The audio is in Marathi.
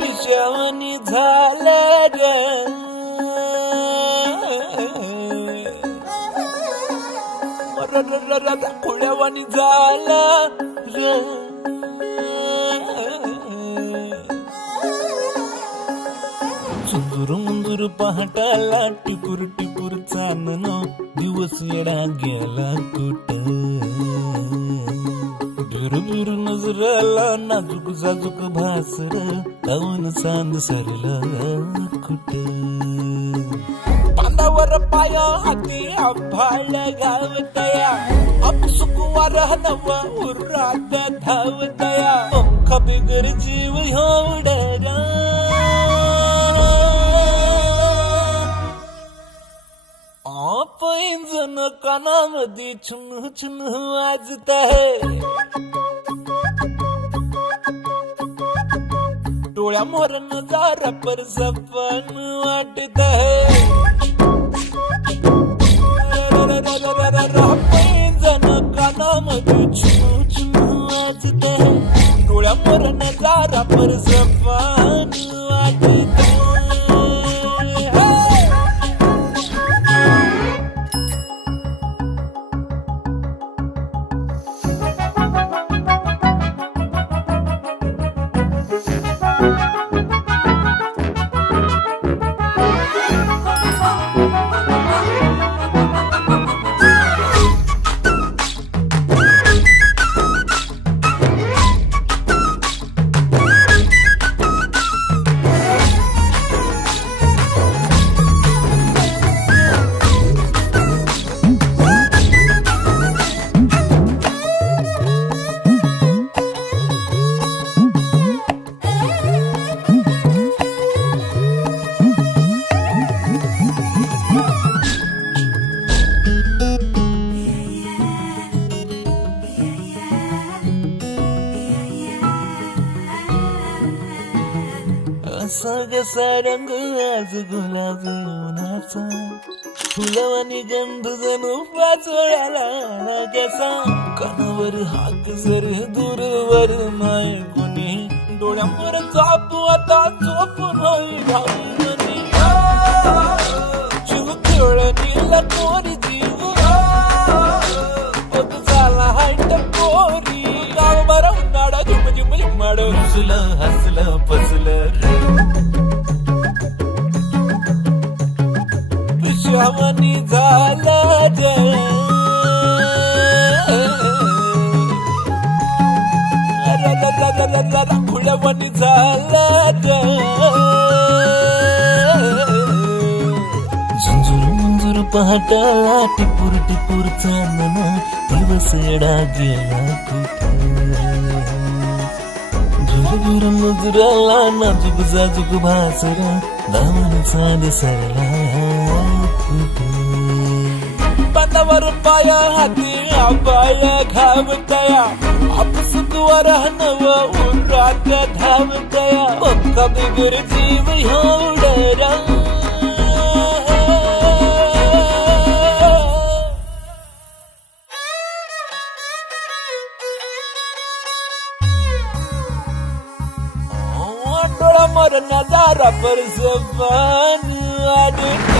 पिशावानी झालं ग, खुळ्यावानी झालं र, चुंजूर मुंजूर पहाटाला टिपूर टिपूर चांदण, दिवस येडा गेला कुठं. बिरू बिरू नजराला नाजूक जाजूक भासर, लावून सांद सरला कुठं. बांधावर पाया हाती आभाळ गावतया, अपसुक वारह नवा उरात धावतया, पंख बिगर जीव एवढा. पैंजण कानामध्ये छुन छुन वाजत आहे, डोळ्यामोर नजारा पर सपन वाटत आहे. पैंजण कानामध्ये छुन छुन वाजत आहे, डोळ्यामोर नजारा पर सपन वाटत आहे. कसा रंग आज गुलाबी उन्हाचा, फुलवानी गंध जणू पाचोळ्याला कसा. कानावर हाक जर दूरवर नाही कोणी, डोळ्यावर चापू आता चोपून होई भावनी. जीव खेळणीला कोरी जीव, बघ झाला हायट कोरी. गाव बरा उन्हाळा झुम झुम झुमाड, हसलं हसलं पसलं. पिशावानी झालं ग, खुळ्यावानी झालं ग. झुंजूर मुंजूर पहाटाला टिपूर टिपूर चांदण, दिवस येडा गेला कुठं. झुरझुर नजराला नाजूक जाजूक भासर, दामन चांद सरला. बांधावर पाया हाती आबाळ घावतया, अपसुक वारह नवा उरात धावतया, पंख बिगर जीव एवढा. डोळा मोर नजारा पर सपन वाटत.